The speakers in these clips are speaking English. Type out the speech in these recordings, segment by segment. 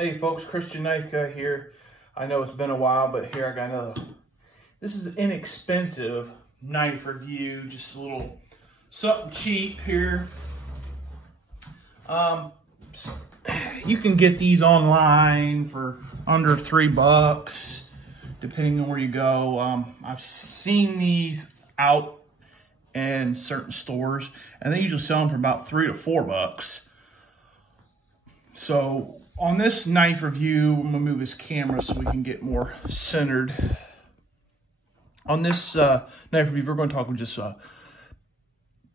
Hey folks, Christian Knife Guy here. I know it's been a while, but here I got another. This is an inexpensive knife review, just a little something cheap here. You can get these online for under $3, depending on where you go. I've seen these out in certain stores, and they usually sell them for about $3 to $4. So on this knife review, I'm gonna move this camera so we can get more centered. On this knife review, we're gonna talk about just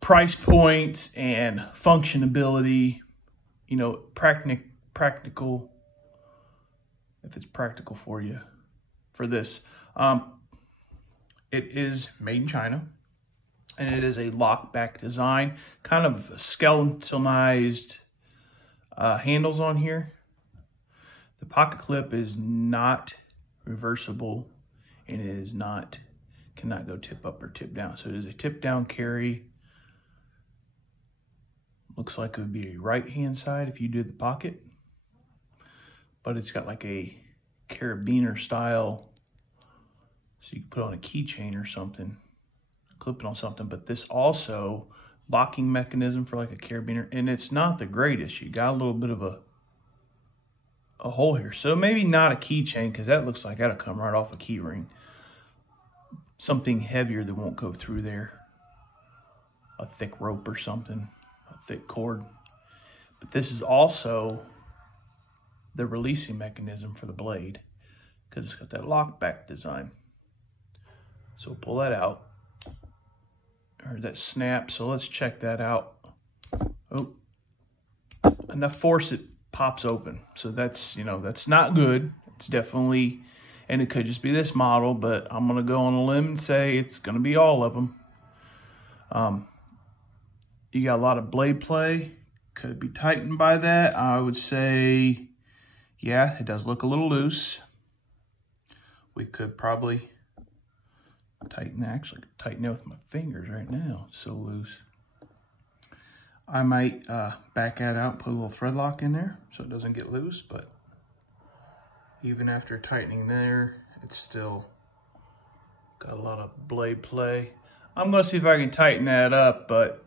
price points and functionability, you know, practical, if it's practical for you for this. It is made in China, and it is a lockback design, kind of skeletonized handles on here. The pocket clip is not reversible, and it is not, cannot go tip up or tip down. So it is a tip down carry. Looks like it would be a right hand side if you did the pocket, but it's got like a carabiner style, so you can put on a keychain or something, clip it on something. But this also locking mechanism for like a carabiner, and it's not the greatest. You got a little bit of a hole here, so maybe not a keychain, because that looks like that'll come right off a key ring. Something heavier that won't go through there, a thick rope or something, a thick cord. But this is also the releasing mechanism for the blade, because it's got that lockback design. So we'll pull that out, or that snap. So let's check that out. Oh, enough force, it pops open. So that's, you know, that's not good. It's definitely, and it could just be this model, but I'm gonna go on a limb and say it's gonna be all of them. You got a lot of blade play. Could it be tightened by that? I would say, yeah, it does look a little loose. We could probably tighten that. Actually, I could tighten it with my fingers right now. It's so loose. I might back that out, put a little thread lock in there so it doesn't get loose, but even after tightening there, it's still got a lot of blade play. I'm gonna see if I can tighten that up, but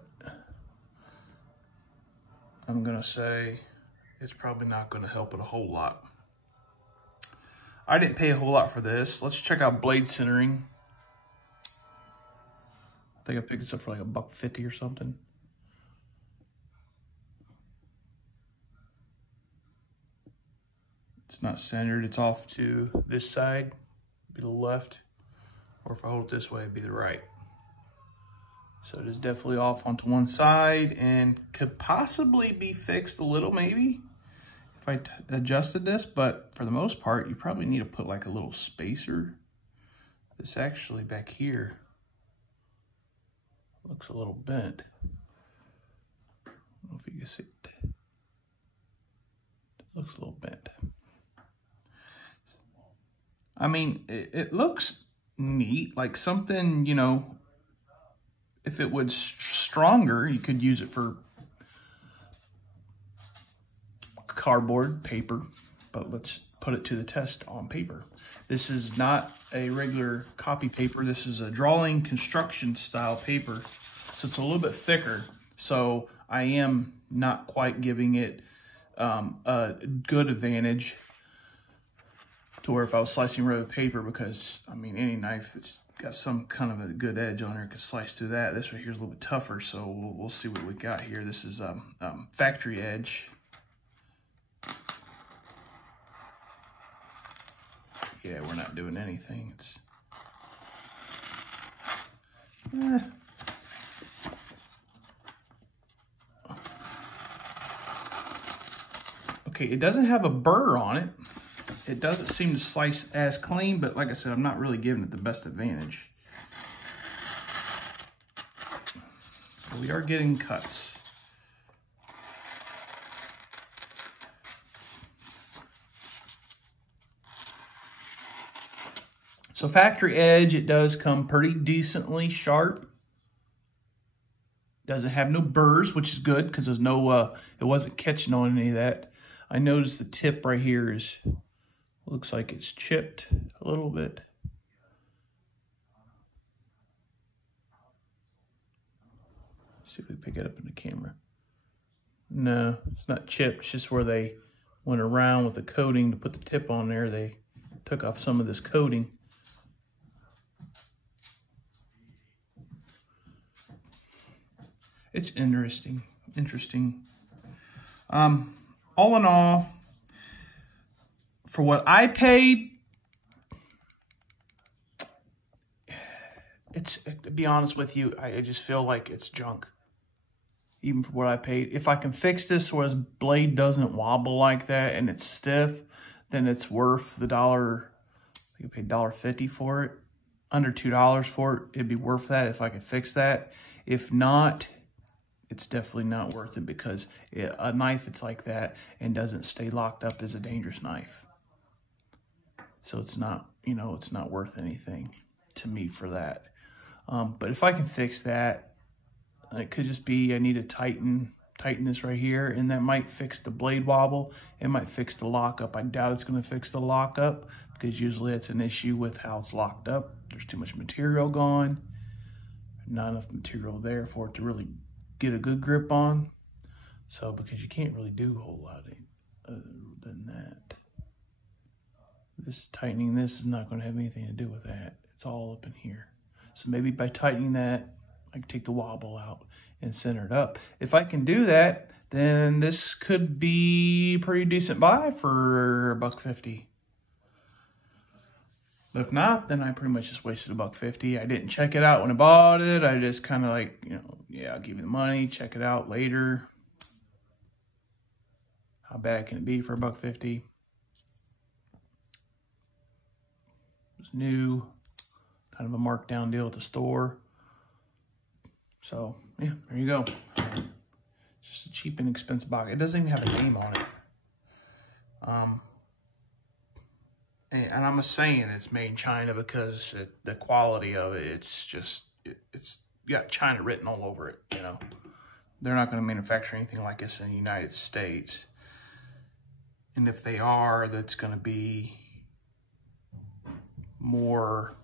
I'm gonna say it's probably not gonna help it a whole lot. I didn't pay a whole lot for this. Let's check out blade centering. I think I picked this up for like $1.50 or something. It's not centered, it's off to this side, be the left, or if I hold it this way, it'd be the right. So it is definitely off onto one side and could possibly be fixed a little, maybe, if I adjusted this, but for the most part, you probably need to put like a little spacer. This actually back here looks a little bent. I don't know if you can see it. It looks a little bent. I mean, it looks neat, like something, you know, if it was stronger, you could use it for cardboard, paper, but let's put it to the test on paper. This is not a regular copy paper. This is a drawing construction style paper, so it's a little bit thicker. So I am not quite giving it a good advantage to where if I was slicing regular paper, because I mean, any knife that's got some kind of a good edge on it could slice through that. This right here is a little bit tougher, so we'll see what we got here. This is factory edge. Yeah, we're not doing anything. It's okay, it doesn't have a burr on it. It doesn't seem to slice as clean, but like I said, I'm not really giving it the best advantage. We are getting cuts. So factory edge, it does come pretty decently sharp. Doesn't have no burrs, which is good because there's no, it wasn't catching on any of that. I noticed the tip right here is, looks like it's chipped a little bit. See if we pick it up in the camera. No, it's not chipped. It's just where they went around with the coating to put the tip on there. They took off some of this coating. It's interesting. All in all, for what I paid, to be honest with you, I just feel like it's junk. Even for what I paid. If I can fix this so his blade doesn't wobble like that and it's stiff, then it's worth the dollar. I think I paid $1.50 for it. Under $2 for it. It'd be worth that if I could fix that. If not, it's definitely not worth it, because a knife that's like that and doesn't stay locked up is a dangerous knife. So it's not, you know, it's not worth anything to me for that. But if I can fix that, it could just be I need to tighten this right here, and that might fix the blade wobble. It might fix the lockup. I doubt it's going to fix the lockup, because usually it's an issue with how it's locked up. There's too much material gone, not enough material there for it to really get a good grip on. So, because you can't really do a whole lot other than that. This tightening this is not going to have anything to do with that. It's all up in here. So maybe by tightening that, I can take the wobble out and center it up. If I can do that, then this could be a pretty decent buy for $1.50. But if not, then I pretty much just wasted $1.50. I didn't check it out when I bought it. I just kind of like, you know, yeah, I'll give you the money, check it out later. How bad can it be for $1.50? It's new, kind of a markdown deal at the store. So, yeah, there you go. It's just a cheap and expensive box. It doesn't even have a name on it. And I'm saying it's made in China because the quality of it, it's just, it's got China written all over it, you know. They're not going to manufacture anything like this in the United States. And if they are, that's going to be more,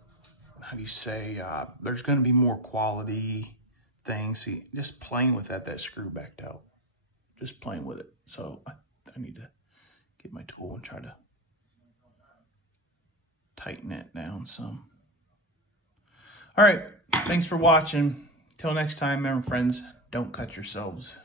how do you say, there's going to be more quality things. See, just playing with that screw backed out. Just playing with it. So I need to get my tool and try to tighten it down some. All right, thanks for watching. Till next time, remember, friends, don't cut yourselves.